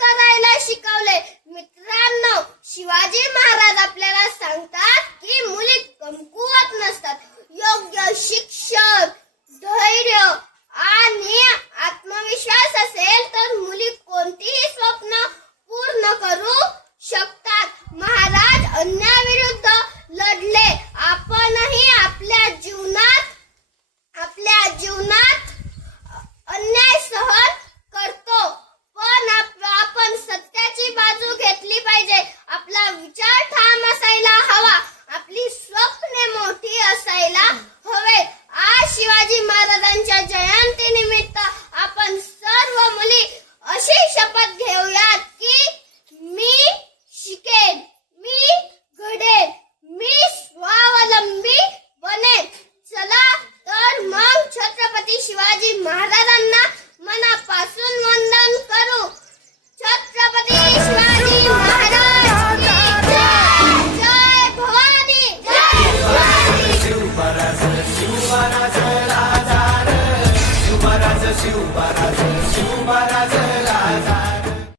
करायला शिकवले. मित्रांनो, शिवाजी महाराज आपल्याला सांगतात की मुली कमकुवत नसतात. योग्य शिक्षण, धैर्य आणि आत्मविश्वास असेल तर मुली कोणतीही स्वप्न